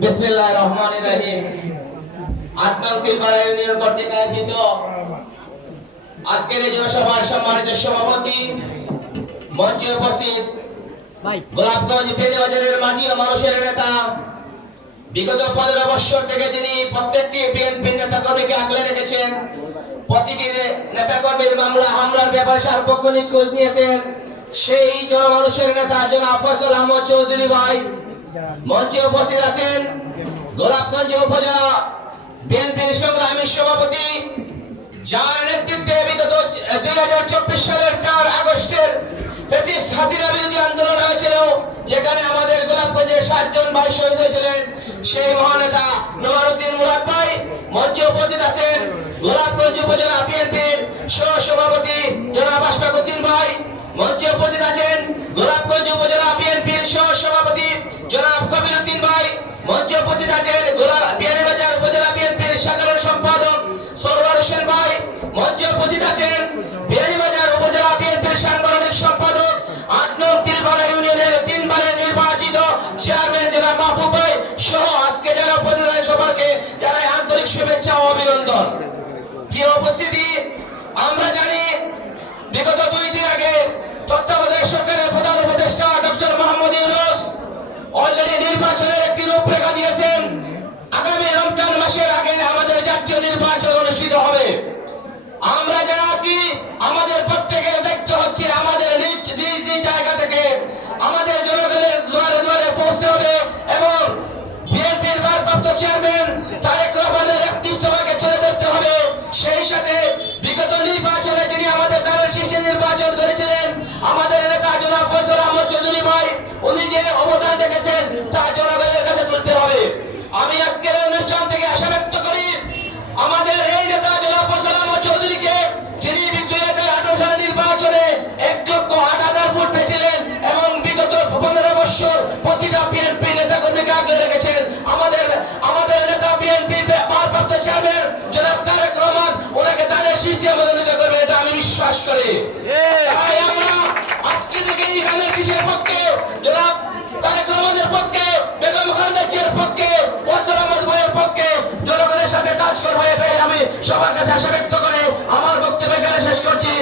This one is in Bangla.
বিসমিল্লাহির রহমানির রহিম। তিলপাড়া ইউনিয়ন কর্তৃক আয়োজিত আজকের এই জনসভার সম্মানিত সভাপতি মঞ্চে উপস্থিত গোলাপগঞ্জ বেদবাজারের মাটি ও মানুষের নেতা বিগত পনেরো বৎসর থেকে যিনি প্রত্যেকটি বিএনপি নেতা কর্মীকে আগলে রেখেছেন। প্রতিটি নেতা কর্মীর মামলা হামলার ব্যাপারে সার্বক্ষণিক খোঁজ নিয়েছেন। সেই জনমানুষের নেতা জনাব আহমদ চৌধুরী ভাই মঞ্চে উপস্থিত আছেন গোলাপগঞ্জ উপজেলা বিএনপির সংগ্রামী সভাপতি, যার নেতৃত্বে বিগত দুই হাজার চব্বিশ সালের চার আগস্টের হাসিনা বিরোধী আন্দোলন হয়েছিল, যেখানে আমাদের গোলাপগঞ্জের সাতজন ভাই শহীদ হয়েছিলেন। সেই মহানেতা নোমারুদ্দিন মুরাদ ভাই মঞ্চে উপস্থিত আছেন গোলাপগঞ্জ উপজেলা মঞ্চে উপস্থিত আছেন বিয়ানীবাজার উপজেলা বিএনপির সাংগঠনিক সম্পাদক আট নং তিলপাড়া ইউনিয়নের তিনবারের নির্বাচিত চেয়ারম্যান জেলা মাহবুব ভাই সহ আজকে যারা আছেন সবাইকে জানাই আন্তরিক শুভেচ্ছা ও অভিনন্দন। প্রিয় উপস্থিতি করেছিলেন। আমাদের সবার কাছে আশা ব্যক্ত করে। আমার বক্তব্য শেষ করছি।